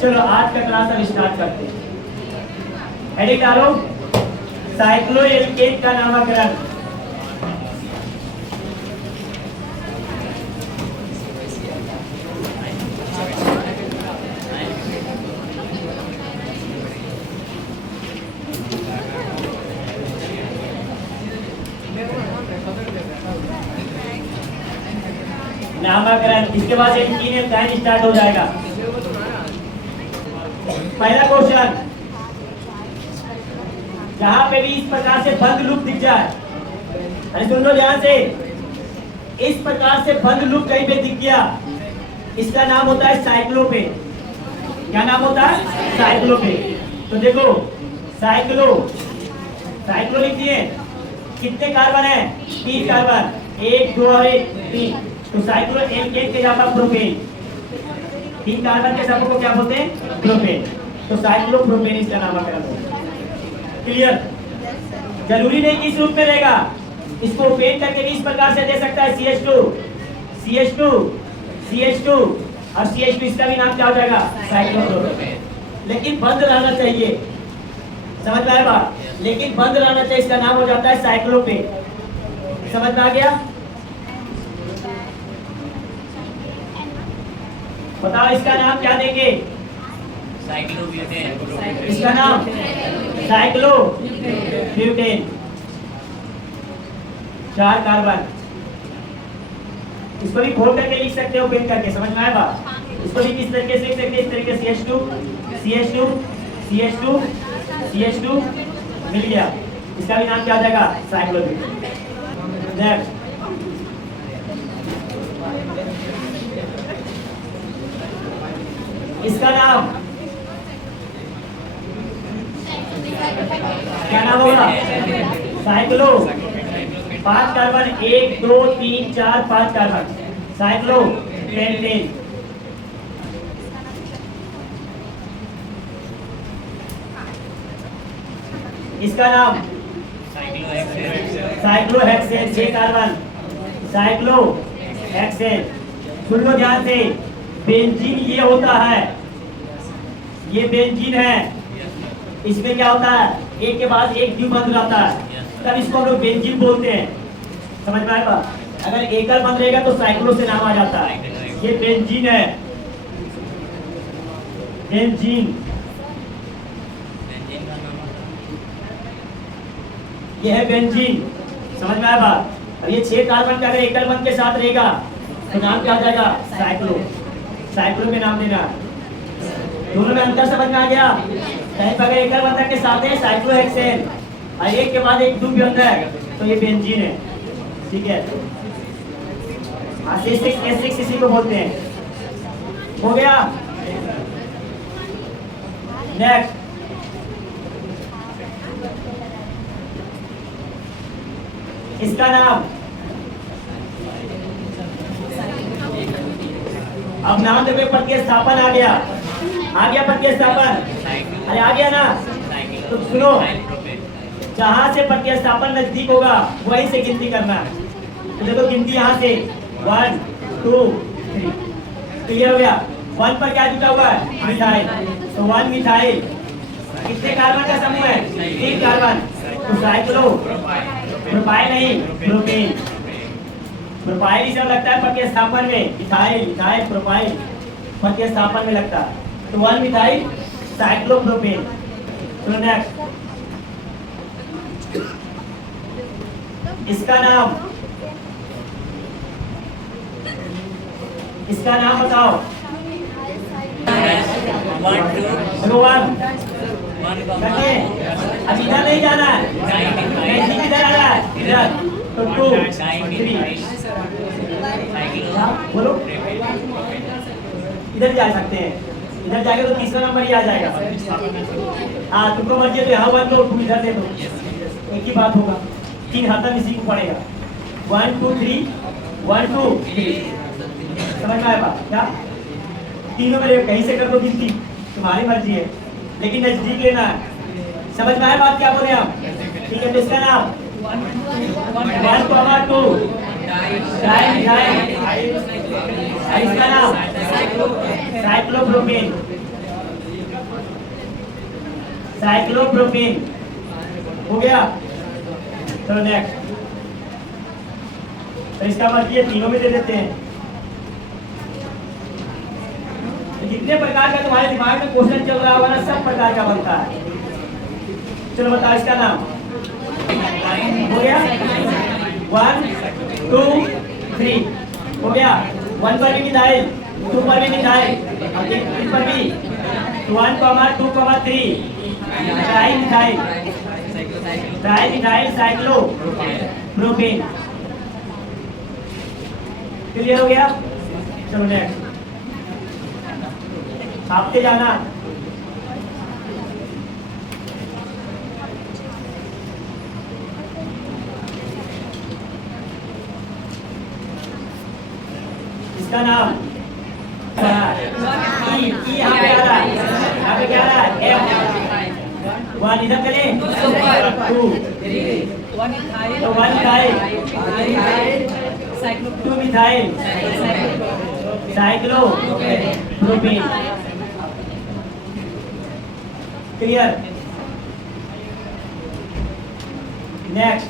चलो आज का क्लास अब स्टार्ट करते हैं। हेडिंग डालो, साइक्लोएल्केन का नामकरण। नामकरण, इसके बाद एल्कीन एल्काइन स्टार्ट हो जाएगा। पहला क्वेश्चन, जहां पे भी इस प्रकार से बंद लूप दिख जाए, अरे सुन लो ध्यान से, इस प्रकार से बंद लूप कहीं पे दिख गया, इसका नाम होता है साइक्लोपेन। क्या नाम होता है? साइक्लोपेन। तो देखो साइक्लो, साइक्लो लिखिए, कितने कार्बन है? 3 कार्बन, 1 2 और 1 3। तो साइक्लोएल्केन के जाता प्रोपेन, 3 कार्बन के समूह को क्या बोलते हैं? प्रोपेन। तो साइक्लोप्रोपेन इसका नामकरण होगा। क्लियर? जरूरी नहीं कि इस रूप में रहेगा, इसको ओपेन करके भी इस प्रकार से दे सकता है, CH2 CH2 CH2 और CH2, इसका भी नाम क्या हो जाएगा? साइक्लोप्रोपेन। लेकिन बंद रहना चाहिए, समझ में आया बात? लेकिन बंद रहना चाहिए, इसका नाम हो जाता है साइक्लोपेन। समझ में आ गया? बताओ इसका नाम क्या देंगे? साइक्लोब्यूटेन। इसका नाम साइक्लोब्यूटेन। 4 कार्बन, इसको भी फोल्ड करके लिख सकते हो, पेन करके। समझ में आया बात? इसको भी किस तरीके से लिख सकते हैं? इस तरीके से CH2 CH2 CH2 CH2 मिल गया, इसका भी नाम क्या आ जाएगा? साइक्लोब्यूटेन। नेक्स्ट, इसका नाम क्या नाम होगा? Cyclo. 5 carbon, 1 2 3 4 5 carbon, cyclopentane. इसका नाम साइक्लोहेक्सेन। 6 carbon, cyclohexane. सुन लो ध्यान से, बेंजीन ये होता है, ये बेंजीन है, इसमें क्या होता है? एक के बाद एक द्विबंध रहता है, तब इसको हम लोग बेंजीन बोलते हैं। समझ में आएगा? अगर एकल बंध रहेगा तो साइक्लो से नाम आ जाता है। ये बेंजीन है, बेंजीन। ये है बेंजीन। समझ में आया बात? अब ये 6 कार्बन का अगर एकल बंध के साथ रहेगा तो नाम क्या आ जाएगा? साइक्लो। साइक्लो के नाम देना। दोनों में अंतर समझ में आ गया? कहीं पर अगर एकल बंधक के साथ है साइक्लोहेक्सेन और एक के बाद एक द्विबंध है तो ये बेंजीन है। ठीक है? C6H6 इसी को बोलते हैं। हो गया? नेक्स्ट, इसका नाम, अब नाम देखो, प्रतिस्थापन आ गया, आ गया प्रतिस्थापन। अरे आ गया ना? तो सुनो, जहां से प्रतिस्थापन नजदीक होगा वहीं से गिनती करना है। तो देखो गिनती यहाँ से 1 2 3। क्लियर हो गया? 1 पर क्या जुटा हुआ है? मिथाइल। तो 1 मिथाइल। कितने कार्बन का समूह है? 3 कार्बन। तो साइक्लो प्रोपाइल नहीं, प्रोपेन। प्रोपाइल ही सब लगता है प्रतिस्थापन में, मिथाइल मिथाइल प्रोपाइल प्रतिस्थापन में लगता है। तो 1 मिथाइल साइक्लोप्रोपेन। तो नेक्स्ट, इसका नाम, इसका नाम बताओ। 1 अब इधर नहीं जाना है, इधर आ रहा है, इधर। तो 2 3 बोलो, इधर जा सकते हैं, इधर जाएगा तो तीसरा नंबर ही आ जाएगा। हाँ तुमको मर्जी है तो यहाँ 1 लो, 2 इधर दे दो, एक ही बात होगा। 3 हाथ में इसी को पड़ेगा। 1 2 3 1 2 3। समझ में आया बात? क्या तीनों में कहीं से कर दो गिनती, तुम्हारी मर्जी है, लेकिन नजदीक लेना है। समझ में आया बात? क्या बोले आप? ठीक है, तो इसका नाम 1 2 इसका नाम साइक्लोप्रोपेन। साइक्लोप्रोपेन हो गया। चलो नेक्स्ट। तो इसका मतलब ये तीनों में दे देते हैं। जितने प्रकार का तुम्हारे दिमाग में क्वेश्चन चल रहा होगा ना, सब प्रकार का बनता है। चलो बताओ इसका नाम हो गया। 1 2 3 हो गया। 1 पर भी मिथाइल, 2 पर भी मिथाइल, 3 पर भी 1, 2, 3 tri methyl, tri methyl cyclopropane. Clear हो गया। चलो नेक्स्ट। छापते जाना। इसका नाम यहाँ पे आ रहा है, यहाँ पे क्या आ रहा है? F 1 इधर करें, 2 तो 1 methyl, 2 methyl cyclopropane. Clear. Next.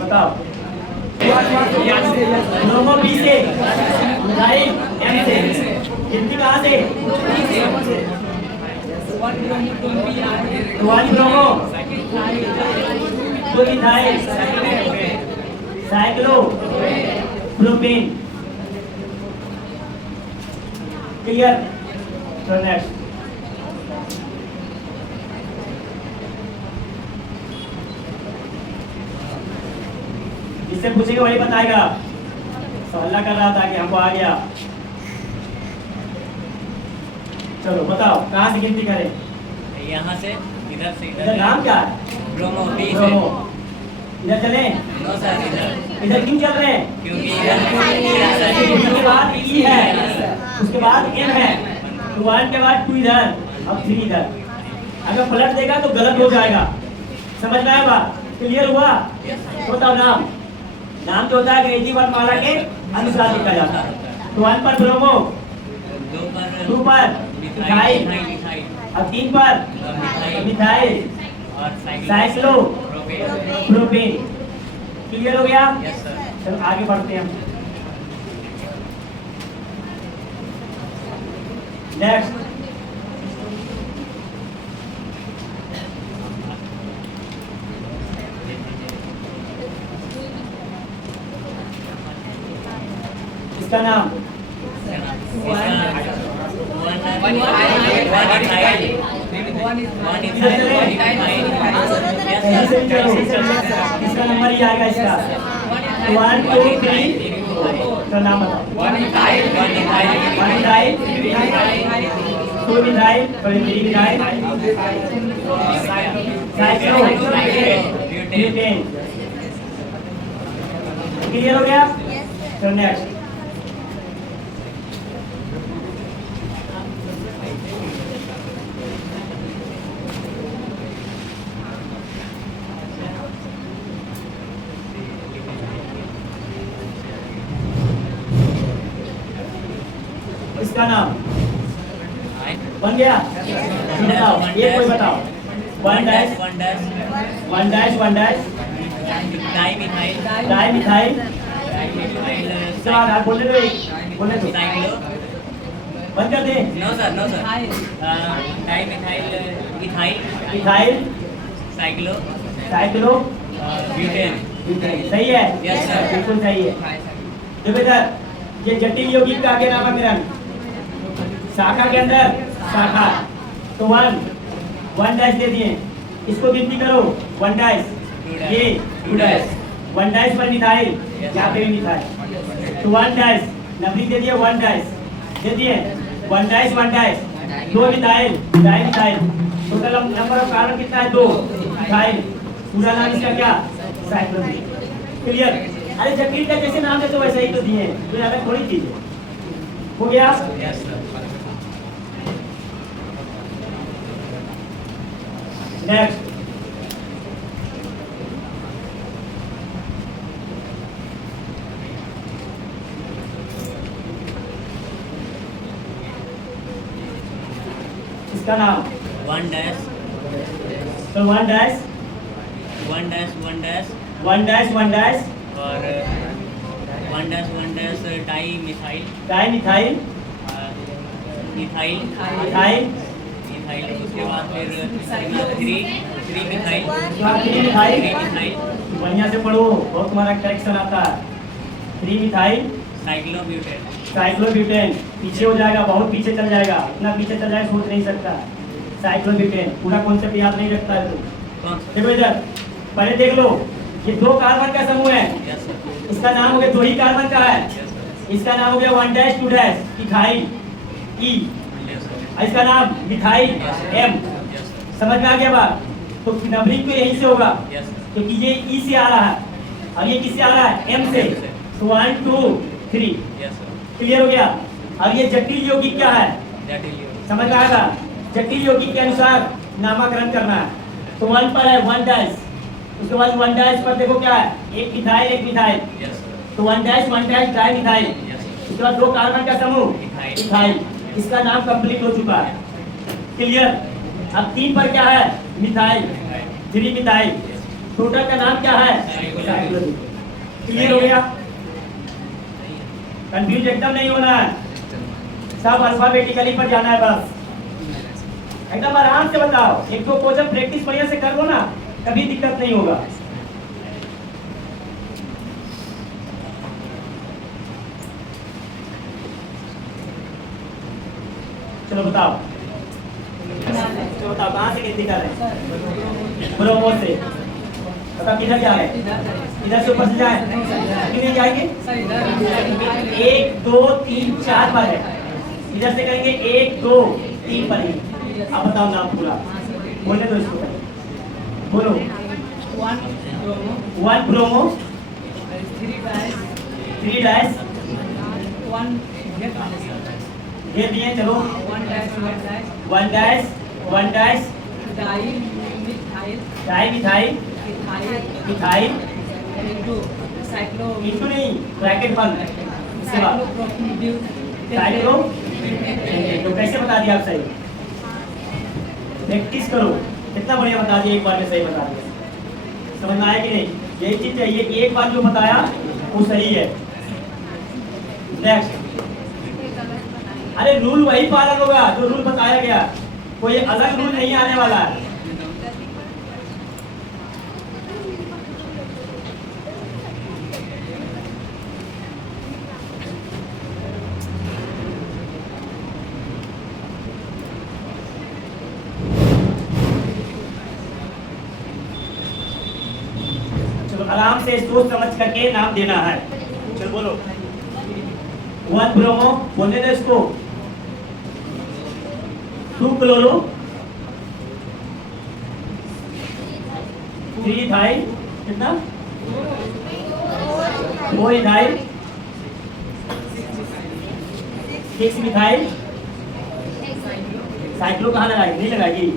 बताओ। ब्रोमो बी से, मिथाइल एम से, गिनती कहाँ से? 1 ब्रोमो, 2 मिथाइल साइक्लोप्रोपेन। क्लियर। तो नेक्स्ट। जिससे पूछेगा वही बताएगा। तो हल्ला कर रहा था कि हमको आ गया। चलो बताओ कहाँ से गिनती करें? यहाँ से, इधर से इधर नाम क्या है? ब्रोमो बी से। ब्रोमो। इधर चले? नो सर, इधर। इधर क्यों चल रहे हैं? क्योंकि उसके बाद ई है, उसके बाद एम है, तो 1 के बाद 2 इधर, अब 3 इधर। अगर पलट देगा तो गलत हो जाएगा। समझ में आया बात? क्लियर हुआ? तो बताओ नाम। नाम जो होता है अंग्रेजी वर्णमाला के अनुसार लिखा जाता है। तो 1 पर ब्रोमो, 2 पर मिथाइल, अब 3 पर मिथाइल और साइक्लोप्रोपेन। क्लियर हो गया? Yes sir. चलो आगे बढ़ते हैं। नेक्स्ट। इसका नाम इसका नंबर ही आएगा इसका 1 2 3। तो नाम बताओ। 1 methyl, 2 methyl, 3 methyl cyclopropane. Clear हो गया? तो नेक्स्ट। इसका नाम बन गया? बताओ, ये कोई बताओ। 1 dash 1 dash 1 dash dimethyl, dimethyl. Cyclo, आप बोलने दो, बोलने दो, बंद कर दे। No sir, no sir. Dimethyl ethyl, methyl cyclo, cyclobutane. सही है? Yes sir. बिल्कुल सही है। देखो इधर, ये जटिल यौगिक का आगे नामकरण, शाखा के अंदर शाखा। तो 1 डैश दे दिए, इसको गिनती करो। 1 डैश, ये 2 डैश, 1 डैश पर मिथाइल, यहाँ पे भी मिथाइल। तो 1 डैश, नवनीत दे दिए 1 डैश दे दिए, 1 dash 1 dash, 2 methyl, di methyl. Total number of carbon कितना है? 2 मिथाइल। पूरा नाम इसका क्या? साइक्लोप्रोपेन। क्लियर? अरे जटिल का जैसे नाम है तो वैसा ही तो दिए, तो ज्यादा थोड़ी चीज है। हो गया? Yes sir. नेक्स्ट। इसका नाम 1 dash तो 1 डैश 1 dash 1 dash और 1 dash di methyl di methyl methyl methyl methyl उसके बाद फिर 3 मिथाइल मिथाइल 3 मिथाइल बढ़िया से पढ़ो, बहुत तुम्हारा करेक्शन आता है। 3 मिथाइल साइक्लोब्यूटेन साइक्लोब्यूटेन, पीछे हो जाएगा, बहुत पीछे चल जाएगा, इतना पीछे चल जाएगा सोच नहीं सकता। साइक्लोब्यूटेन पूरा कॉन्सेप्ट याद नहीं रखता है तू। कौन सा देखो इधर पहले देख लो, ये 2 कार्बन का समूह है, यस सर इसका नाम हो गया 2 ही कार्बन का है, यस सर इसका नाम हो गया 1 डैश 2 डैश इथाइल ई, यस सर इसका नाम मिथाइल एम। यस सर समझ में आ गया बात? तो नंबरिंग तो यहीं से होगा, यस सर क्योंकि ये ई से आ रहा है और ये किससे आ रहा है? एम से। तो 1 2 3 यस सर क्लियर हो गया। और ये जटिल यौगिक क्या है दैट इज योर समझ में आएगा? जटिल यौगिक के अनुसार नामकरण करना है। तो 1 पर है 1 डैश, उसके बाद 1 डैश पर देखो क्या है, एक मिथाइल यस सर तो 1 dash di methyl, yes sir उसके बाद 2 कार्बन का समूह इथाइल। इथाइल, इसका नाम कंप्लीट हो चुका है। क्लियर। अब 3 पर क्या है? मिथाइल 3 मिथाइल, टोटल का नाम क्या है? क्लियर हो गया? कंफ्यूज एकदम नहीं होना है, सब अल्फाबेटिकली पर जाना है बस। एकदम आराम से बताओ, 1-2 क्वेश्चन प्रैक्टिस बढ़िया से कर लो ना, कभी दिक्कत नहीं होगा। चलो बताओ, कहाँ से गिनती कर रहे हैं? ब्रोमो से। बताओ किधर जा रहे हैं? इधर से ऊपर से जाए, कितने जाएंगे? 1 2 3 4 पर है, इधर से करेंगे 1 2 3 पर ही। अब बताओ नाम पूरा, बोलने दो इसको, बोलो। 1 ब्रोमो 3 डैश ये दिए, चलो 1 डैश डाई मिथाइल मिथाइल इनको नहीं, ब्रैकेट बंद, इसके बाद साइक्लो। तो कैसे बता दिया आप? सही प्रैक्टिस करो, कितना बढ़िया बता दिया, एक बार में सही बता दिया। समझ में आया कि नहीं? यही चीज चाहिए कि एक बार जो बताया वो सही है। नेक्स्ट, अरे रूल वही पालन होगा जो रूल बताया गया, कोई अलग रूल नहीं आने वाला है। चलो आराम से सोच समझ करके नाम देना है। चलो बोलो। 1 ब्रोमो बोलने दो इसको, 2 क्लोरो 3 इथाइल, कितना? 4 इथाइल 6 मिथाइल। साइक्लो कहाँ लगाएगी? नहीं लगाएगी,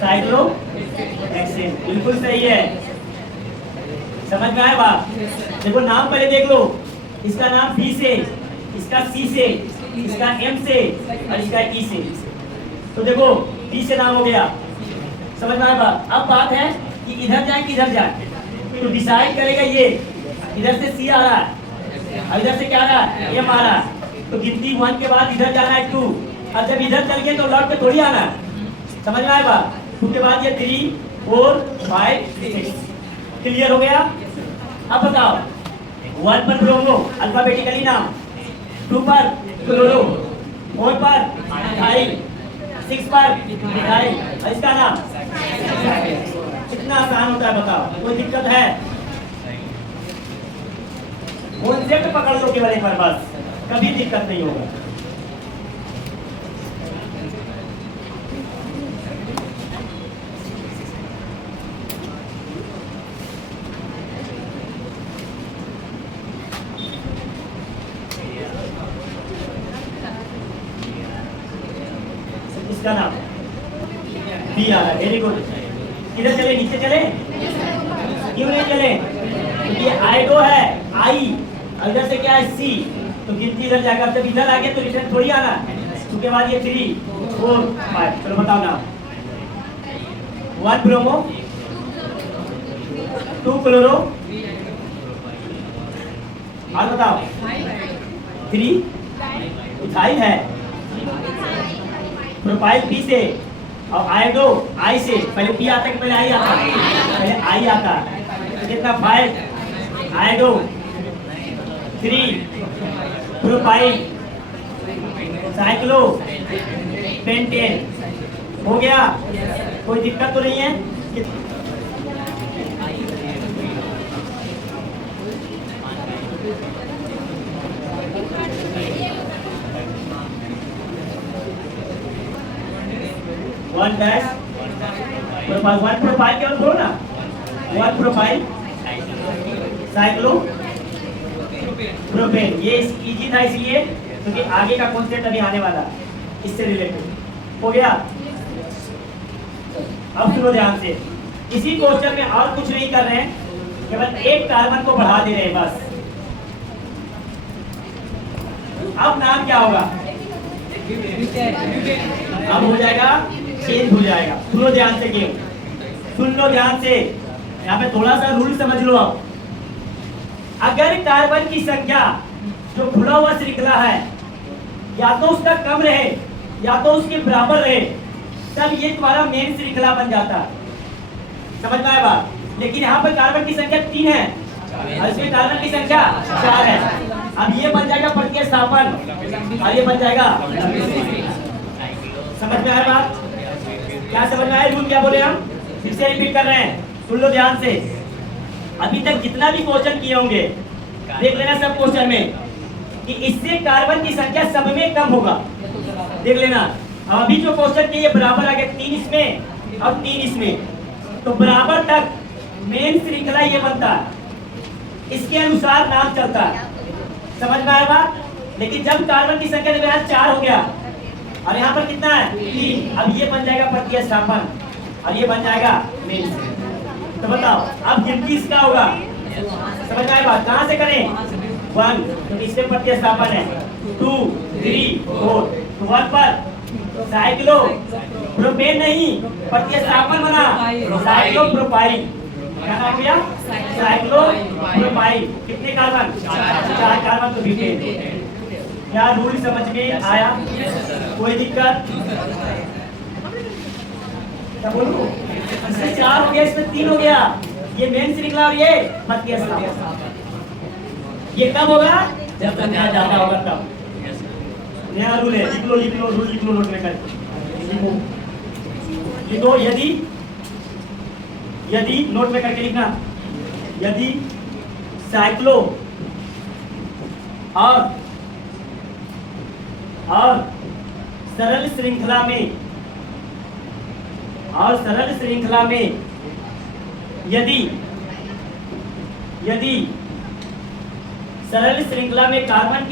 साइक्लो एक्सेन, बिल्कुल सही है। समझ में आया बात? देखो नाम पहले देख लो, इसका नाम बी से, इसका सी से, इसका एम से और इसका ई से। तो देखो बी से नाम हो गया, समझ में आया बात? अब बात है कि इधर जाए कि इधर जाए, तो डिसाइड करेगा ये, इधर से सी आ रहा है और इधर से क्या आ रहा है? एम आ रहा है। तो गिनती 1 के बाद इधर जाना है 2, और जब इधर चल गए तो लौट के थोड़ी आना है। समझ में आया बात? 2 के बाद ये 3 4 5 6। क्लियर हो गया? अब बताओ, 1 पर ब्रोमो अल्फाबेटिकली नाम, 2 पर क्लोरो, 4 पर इथाइल, 6 पर मिथाइल और इसका नाम। कितना आसान होता है बताओ, कोई दिक्कत है? कॉन्सेप्ट पकड़ लो केवल एक बार बस, कभी दिक्कत नहीं होगा। इसका नाम बी आ रहा है, वेरी गुड। किधर चले? नीचे चले? क्यों नहीं चले? क्योंकि आइडो है आई, इधर से क्या है सी, तो गिनती इधर जाएगा। जब इधर आ गया तो रिटर्न थोड़ी आना, उसके बाद ये 3 4 5 चलो बताओ ना 1 ब्रोमो 2 क्लोरो और बताओ 3 इथाइल है प्रोपाइल पी से और आयोडो आई से पहले पी आता है कि पहले आई आता है पहले आई आता है तो कितना 5 आयोडो 3 प्रोपाइल साइक्लो पेंटेन हो गया कोई दिक्कत तो नहीं है 1 डैश प्रोपाइल 1 प्रोपाइल केवल बोलो ना 1 प्रोपाइल साइक्लो प्रोपेन ये इजी था इसलिए क्योंकि आगे का कॉन्सेप्ट अभी आने वाला इससे रिलेटेड हो गया। अब सुनो ध्यान से इसी क्वेश्चन में और कुछ नहीं कर रहे हैं केवल एक कार्बन को बढ़ा दे रहे हैं बस। अब नाम क्या होगा अब हो जाएगा चेंज हो जाएगा। सुनो ध्यान से क्यों सुन लो ध्यान से यहाँ पे थोड़ा सा रूल समझ लो। अब अगर कार्बन की संख्या जो खुला हुआ श्रृंखला है या तो उसका कम रहे या तो उसके बराबर रहे तब ये तुम्हारा मेन श्रृंखला बन जाता है। समझ में आया बात। लेकिन यहाँ पर कार्बन की संख्या 3 है और इसमें कार्बन की संख्या 4 है। अब ये बन जाएगा प्रतिस्थापन और ये बन जाएगा। समझ में आया बात। क्या समझ में आया रूल क्या बोले हम फिर से रिपीट कर रहे हैं सुन लो ध्यान से। अभी तक जितना भी क्वेश्चन किए होंगे देख लेना सब क्वेश्चन में कि इससे कार्बन की संख्या सब में कम होगा देख लेना। अब अभी जो क्वेश्चन किए बराबर आ गए 3 इसमें और 3 इसमें तो बराबर तक मेन श्रृंखला ये बनता है इसके अनुसार नाम चलता है। समझ में आया बात। लेकिन जब कार्बन की संख्या 4 हो गया और यहाँ पर कितना है 3 अब ये बन जाएगा प्रतिस्थापन और ये बन जाएगा मेन। तो बताओ अब गिनती इसका होगा। समझ में आया बात। कहाँ से करें 1 तो इसमें प्रतिस्थापन है 2 3 4 तो 1 पर साइक्लो प्रोपेन नहीं प्रतिस्थापन बना साइक्लो प्रोपाइल। क्या नाम भैया साइक्लो प्रोपाइल। कितने कार्बन 4 कार्बन तो ब्यूटेन। क्या रूल समझ में आया कोई दिक्कत क्या बोलूं इसमें 4 हो गया इसमें 3 हो गया ये मेन श्रृंखला और ये प्रतिस्थापन। ये कब होगा जब संख्या ज्यादा होगा तब। नया रूल है लिख लो रूल लिख लो नोट में कर लिखो यदि नोट में करके लिखना यदि साइक्लो और सरल श्रृंखला में यदि सरल श्रृंखला में कार्बन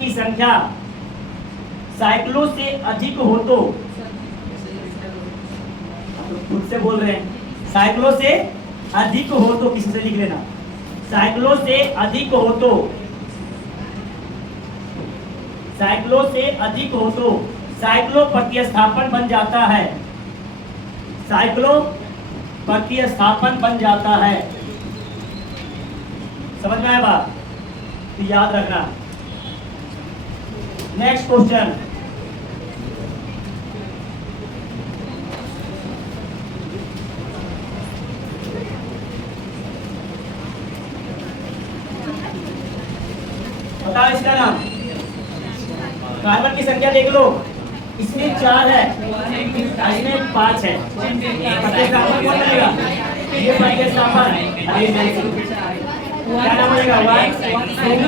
की संख्या साइक्लो से अधिक हो तो खुद से बोल रहे हैं साइक्लो से अधिक हो तो किसी से लिख लेना साइक्लो से अधिक हो तो साइक्लो प्रतिस्थापन बन जाता है। साइक्लो प्रतिस्थापन बन जाता है। समझ में आया बात। तो याद रखना। नेक्स्ट क्वेश्चन बताओ इसका नाम। कार्बन की संख्या देख लो इसमें 4 है इसमें 5 है प्रतिस्थापन कौन बनेगा ये प्रतिस्थापन क्या नाम बनेगा 1 2 3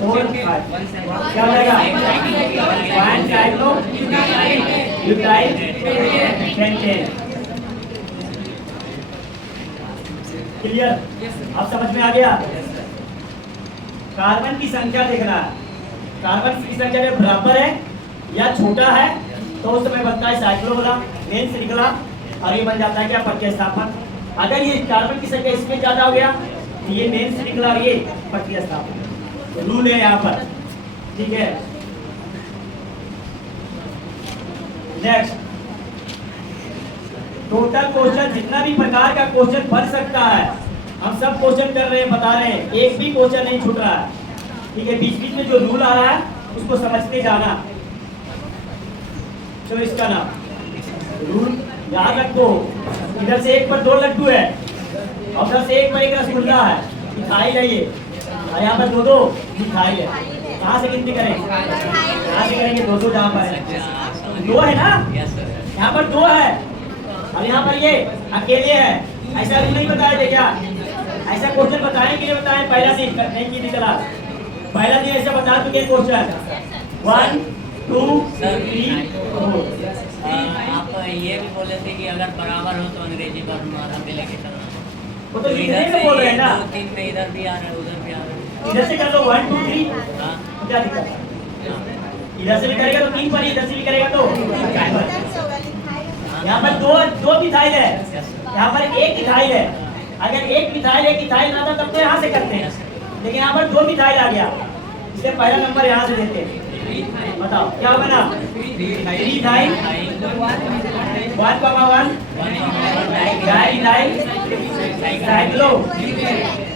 4 5 क्या बनेगा 1 साइक्लो ब्यूटाइल पेंटेन। क्लियर अब समझ में आ गया। कार्बन की संख्या देखना है कार्बन की संख्या में बराबर है या छोटा है तो उस समय बनता है साइक्लो वाला मेन श्रृंखला और ये बन जाता है क्या प्रतिस्थापन। अगर ये कार्बन की संख्या इसमें ज्यादा हो गया तो ये मेन श्रृंखला और ये प्रतिस्थापन। तो रूल है यहाँ पर ठीक है, नेक्स्ट, टोटल क्वेश्चन जितना भी प्रकार का क्वेश्चन बन सकता है हम सब क्वेश्चन कर रहे हैं, बता रहे हैं, एक भी क्वेश्चन नहीं छूट रहा है। ठीक है, बीच बीच में जो रूल आ रहा है उसको समझते जाना। चलो इसका नाम रूल याद रखो, इधर से एक पर 2 लड्डू है और उधर से एक पर 1 रसगुल्ला है, मिठाई नहीं है, और यहाँ पर 2 मिठाई है। कहाँ से गिनती करें? कहाँ से करेंगे? 2 जहाँ पर है 2 है ना, यहाँ पर 2 है और यहाँ पर ये अकेले है। ऐसा रूल नहीं बताया थे क्या? ऐसा क्वेश्चन बताएं कि नहीं बताएं? पहला दिन नहीं की थी क्लास, पहला दिन ऐसा बता चुके क्वेश्चन 1 2 3 4। आप ये भी बोले थे कि अगर बराबर हो तो अंग्रेजी पर माथा पे लेके चलना। वो तो लिखने में बोल रहे हैं ना, 2 3 पे इधर भी आ रहा है उधर भी आ रहा है। इधर से कर लो 1 2 3, हाँ क्या दिक्कत है? इधर से भी करेगा तो 3 पर, इधर से भी करेगा तो 3 पर। यहाँ पर 2 मिसाइल है, यहाँ पर 1 मिसाइल है। अगर 1 मिसाइल ना था तब तो यहाँ से करते हैं, लेकिन यहाँ पर 2 मिसाइल आ गया, इसलिए पहला नंबर यहाँ से देते हैं। बताओ क्या होगा ना? 3 मिसाइल 1 कमा 1 साइक्लो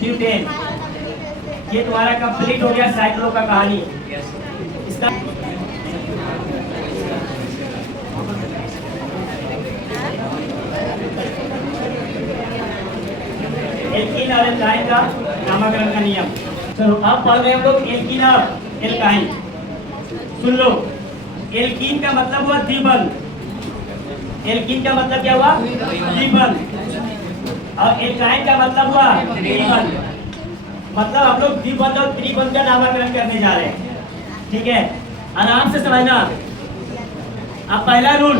ब्यूटेन। ये तुम्हारा कंप्लीट हो गया साइक्लो का कहानी। इसका एल्कीन और एल्काइन का नामकरण का नियम। चलो अब पढ़ रहे हैं हम लोग एल्कीन और एल्काइन। सुन लो, एल्कीन का मतलब हुआ द्विबंध। एल्कीन का मतलब क्या हुआ? द्विबंध। और एल्काइन का मतलब हुआ त्रिबंध। मतलब हम लोग द्विबंध और त्रिबंध का नामकरण करने जा रहे हैं। ठीक है, आराम से समझना। अब पहला रूल,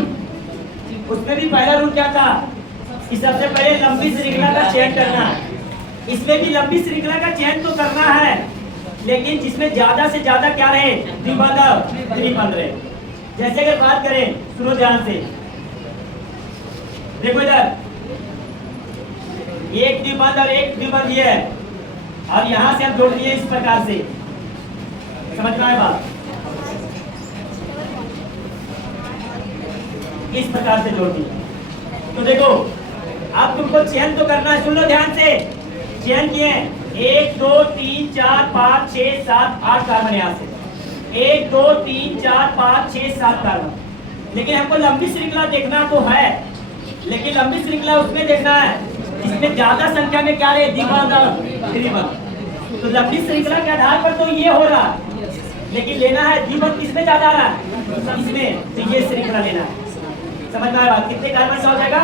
उसमें भी पहला रूल क्या था कि सबसे पहले लंबी श्रृंखला का चयन करना है। इसमें भी लंबी श्रृंखला का चयन तो करना है, लेकिन जिसमें ज्यादा से ज्यादा क्या रहे? द्विबंध और त्रिबंध रहे। जैसे अगर बात करें, सुनो ध्यान से, देखो इधर एक द्विबंध और एक द्विबंध ये है, और यहां से हम जोड़ दिए इस प्रकार से। समझ में आया बात? इस प्रकार से जोड़ दी। तो देखो अब तुमको चयन तो करना है, सुन लो ध्यान से। चयन किए 1 2 3 4 5 6 7 8 कार्बन यहाँ से 1 2 3 4 5 6 7 कार्बन। लेकिन हमको लंबी श्रृंखला देखना तो है, लेकिन लंबी श्रृंखला उसमें देखना है जिसमें ज्यादा संख्या में क्या रहे? द्विबंध और त्रिबंध। तो लंबी श्रृंखला के आधार पर तो ये हो रहा, लेकिन लेना है द्विबंध किसमें ज्यादा आ रहा है? इसमें। तो ये श्रृंखला लेना है। समझ में आया? कितने कार्बन का हो जाएगा?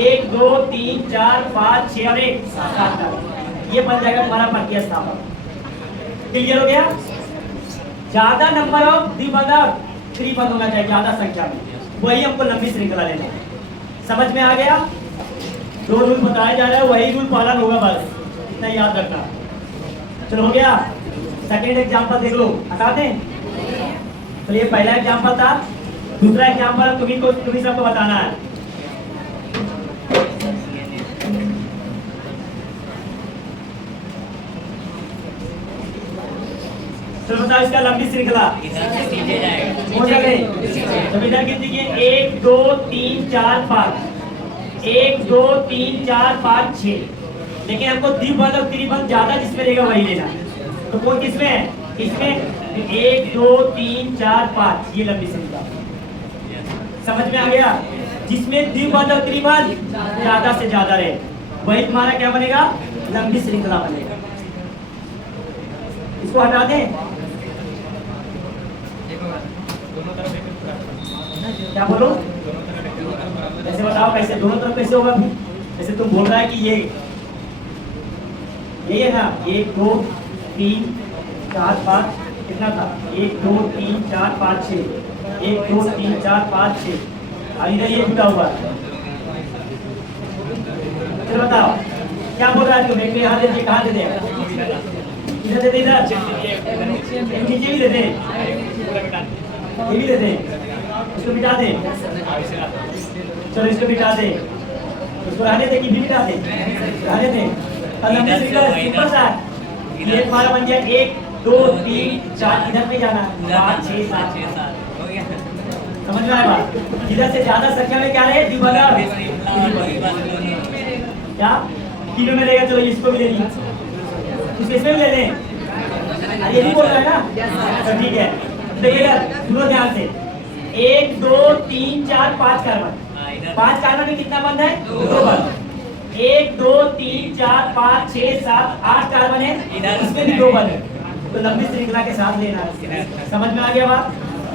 1 2 3 4 5 6 और 1 7 कार्बन। ये बन जाएगा तुम्हारा प्रतिस्थापन। क्लियर हो गया? ज्यादा नंबर ऑफ द्विबंध और त्रिबंध होना चाहिए, ज्यादा संख्या में, वही हमको लंबी श्रृंखला लेना है। समझ में आ गया? जो रूल बताया जा रहा है वही रूल पालन होगा, बस इतना याद रखना। चलो हो गया। सेकेंड एग्जाम्पल देख लो, हटा दें। तो ये पहला एग्जाम्पल था, दूसरा एग्जाम्पल तुम्ही सबको बताना है। तो बताओ इसका लंबी श्रृंखला हो जाए। तो इधर गिनती की 1 2 3 4 5 1 2 3 4 5 6। लेकिन हमको द्विबंध और त्रिबंध ज्यादा जिसमें रहेगा वही लेना। तो कौन किसमें है? इसमें 1 2 3 4 5, ये लंबी श्रृंखला। समझ में आ गया? जिसमें द्विबंध और त्रिबंध ज्यादा से ज्यादा रहे वही तुम्हारा क्या बनेगा? लंबी श्रृंखला बनेगा। इसको हटा दें। क्या बोलो? कैसे बताओ, कैसे दोनों तरफ कैसे होगा? जैसे तुम बोल रहा है कि ये है ना, 1 2 3 4 5, कितना था? 1 2 3 4 5 6, 1 2 3 4 5 6, और इधर ये जुड़ा हुआ है। चलो बताओ क्या बोल रहा है तुम? एक यहाँ दे, कहाँ दे दे? इधर दे दे, इधर नीचे भी दे दे, ये भी दे दे, इसको मिटा दे। चलो इसको मिटा दे, इसको रहने दे कि भी मिटा दे? रहने दे। ये तुम्हारा बन गया 1 2 3 4 इधर नहीं जाना, 5 6 7 हो गया। समझ में आया बात? जिधर से ज्यादा संख्या में क्या रहे द्विपद क्या तीनों में रहेगा, चलो इसको भी ले लीजिए, इसमें भी ले लें। अरे ये नहीं बोल रहा है ना, तो ठीक है। देखिएगा सुनो ध्यान से, 1 2 3 4 5 कार्बन, 5 कार्बन में कितना बंद है? 2 बंद। 1 2 3 4 5 6 7 8 कार्बन है, इसमें भी 2 बंद है, तो लंबी श्रृंखला के साथ लेना है। समझ में आ गया बात?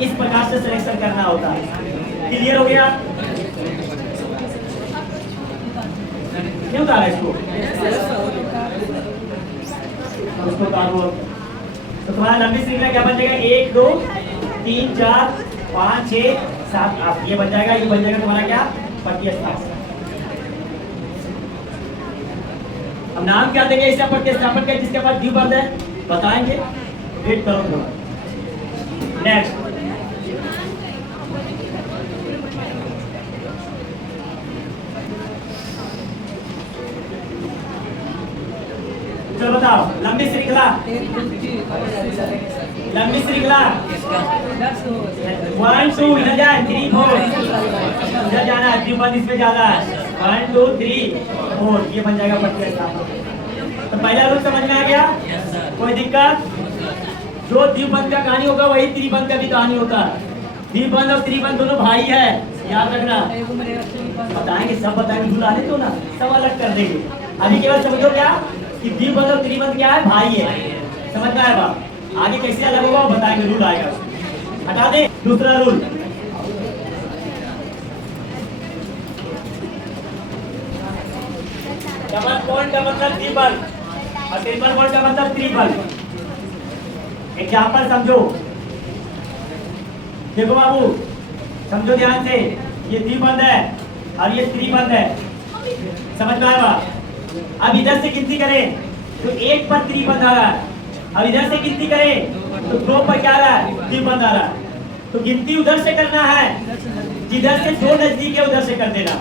इस प्रकार से सिलेक्शन करना होता है। क्लियर हो गया? क्यों उतारा इसको? उसको उतारो। तो तुम्हारा लंबी श्रृंखला क्या बन जाएगा? 1 2 3 4 5 6 7 8, ये बन जाएगा। ये बन जाएगा तुम्हारा क्या? प्रतिस्थापन। अब नाम क्या देंगे इसका प्रतिस्थापन का, जिसके पास द्विपद है? बताएंगे, वेट करो थोड़ा। नेक्स्ट चलो बताओ, लंबी श्रृंखला, लंबी श्रृंखला 1 2 इधर जाए, 3 4 इधर जाना है, द्विपद इसमें ज्यादा है, 1 2 3 4, ये बन जाएगा प्रतिस्थापन। तो पहला रूल समझ में आ गया? कोई दिक्कत? जो द्विपद का कहानी होगा वही त्रिपद का भी कहानी होता है। द्विपद और त्रिपद दोनों भाई है, याद रखना। बताएंगे, सब बताएंगे, भुला दे तो ना, सब अलग कर देंगे। अभी केवल समझो क्या कि द्विपद और त्रिपद क्या है? भाई है। समझ में आया बात? आगे कैसे अलग होगा वो बताएंगे, रूल आएगा। हटा दे दूसरा रूल। डबल बॉन्ड का मतलब द्विपद और ट्रिपल बॉन्ड का मतलब त्रिपद। एग्जाम्पल समझो, देखो बाबू, समझो ध्यान से, ये द्विपद है और ये त्रिपद है। समझ में आया? अब इधर से गिनती करें तो 1 पर त्रिपद आ रहा है, अब इधर से गिनती करें तो 2 पर क्या आ रहा है? द्विपद आ रहा है। तो गिनती उधर से करना है, जिधर से जो नजदीक है उधर से कर देना।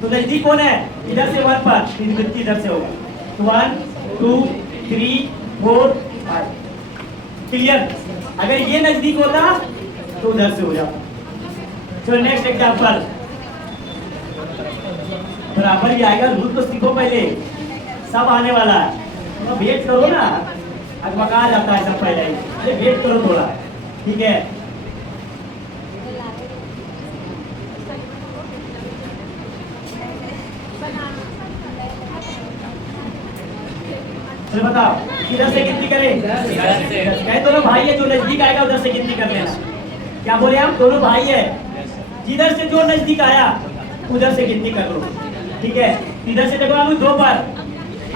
तो नजदीक कौन है? इधर से 1 पर, गिनती इधर से होगा। तो 1 2 3 4 5। क्लियर? अगर ये नजदीक होता तो उधर से हो जाता। चलो नेक्स्ट एग्जांपल, बराबर ही आएगा, रूल तो सीखो पहले, सब आने वाला है। तो वेट करो ना, अगमका जाता है सब पहले ही, अरे वेट करो थोड़ा, ठीक है? चलो बताओ, किधर से गिनती करें? कहे दोनों भाई है, जो नजदीक आएगा उधर से गिनती कर लेना। क्या बोले हम? दोनों भाई है, जिधर से जो नजदीक आया उधर से गिनती कर लो, ठीक है? इधर से देखो हम 2 पर,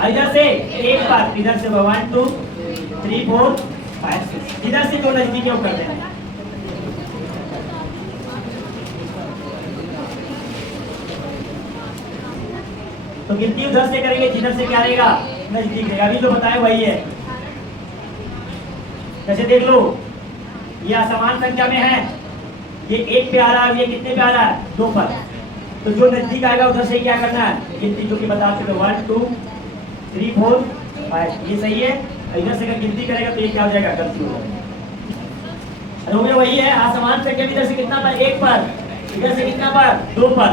इधर से 1 पर, इधर से 1 2 3 4 5 6, इधर से जो नजदीक है वो कर देना। तो गिनती उधर से करेंगे जिधर से क्या रहेगा? नजदीक रहेगा। अभी जो बताया वही है। जैसे देख लो, ये असमान संख्या में है, ये 1 पे आ रहा है, ये कितने पे आ रहा है? 2 पर। तो जो नजदीक आएगा उधर से क्या करना है? गिनती, जो कि बता चुके 1 2 3 4 5, ये सही है। इधर से अगर गिनती करेगा तो ये क्या हो जाएगा? गलती हो जाएगा। अरे वही है, असमान संख्या इधर से कितना पर? 1 पर, इधर से कितना पर? 2 पर।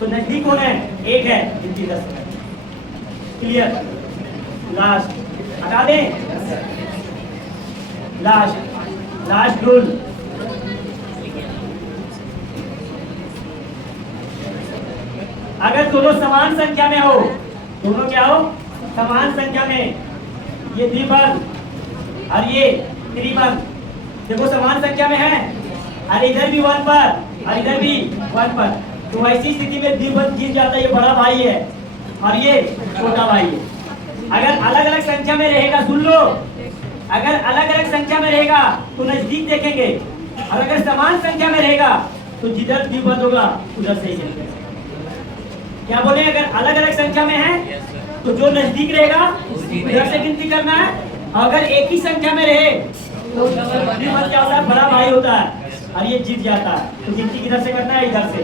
तो नजदीक कौन है? 1 है, गिनती 10 है। क्लियर? लास्ट हटा दें, लास्ट रूल, अगर दोनों समान संख्या में हो, दोनों क्या हो? समान संख्या में, ये द्विपद और ये त्रिपद, देखो समान संख्या में है, और इधर भी 1 पर और इधर भी 1 पर, तो ऐसी स्थिति में द्विपद जीत जाता है। ये बड़ा भाई है और ये छोटा भाई है। अगर अलग अलग संख्या में रहेगा, सुन लो, अगर अलग अलग संख्या में रहेगा तो नजदीक देखेंगे, और अगर समान संख्या में रहेगा तो जिधर द्विपद होगा उधर से ही देखेंगे। क्या बोले? अगर अलग अलग संख्या में है तो जो नजदीक रहेगा उधर से गिनती करना है, अगर एक ही संख्या में रहे तो द्विपद क्या होता है? बड़ा भाई होता है और ये जीत जाता है। तो गिनती किधर से करना है? इधर से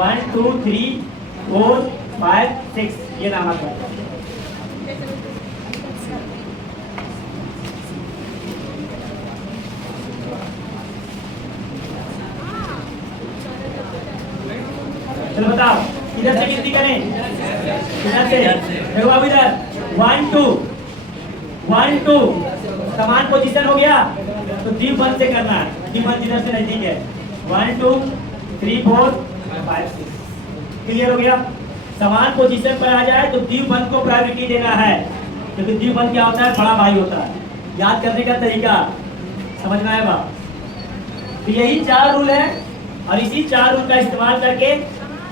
1 2 3 4 5 6, ये नाम आता है। चलो बताओ इधर से गिनती करें, इधर से देखो बाबू इधर 1 2 1 2 समान पोजीशन हो गया तो द्विबंध से करना है, द्विबंध इधर से नजदीक है 1 2 3 4 5 6 क्लियर हो गया। समान पोजीशन पर आ जाए तो द्विबंध को प्रायोरिटी देना है, क्योंकि द्विबंध क्या होता है, बड़ा भाई होता है। याद करने का तरीका समझ में आएगा। तो यही 4 रूल है और इसी 4 रूल का इस्तेमाल करके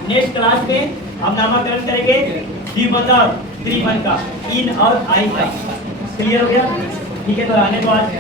नेक्स्ट क्लास में हम नामकरण करेंगे द्विबंध और त्रिबंध का, इन और आई का। क्लियर हो गया? ठीक है, तो आने को आज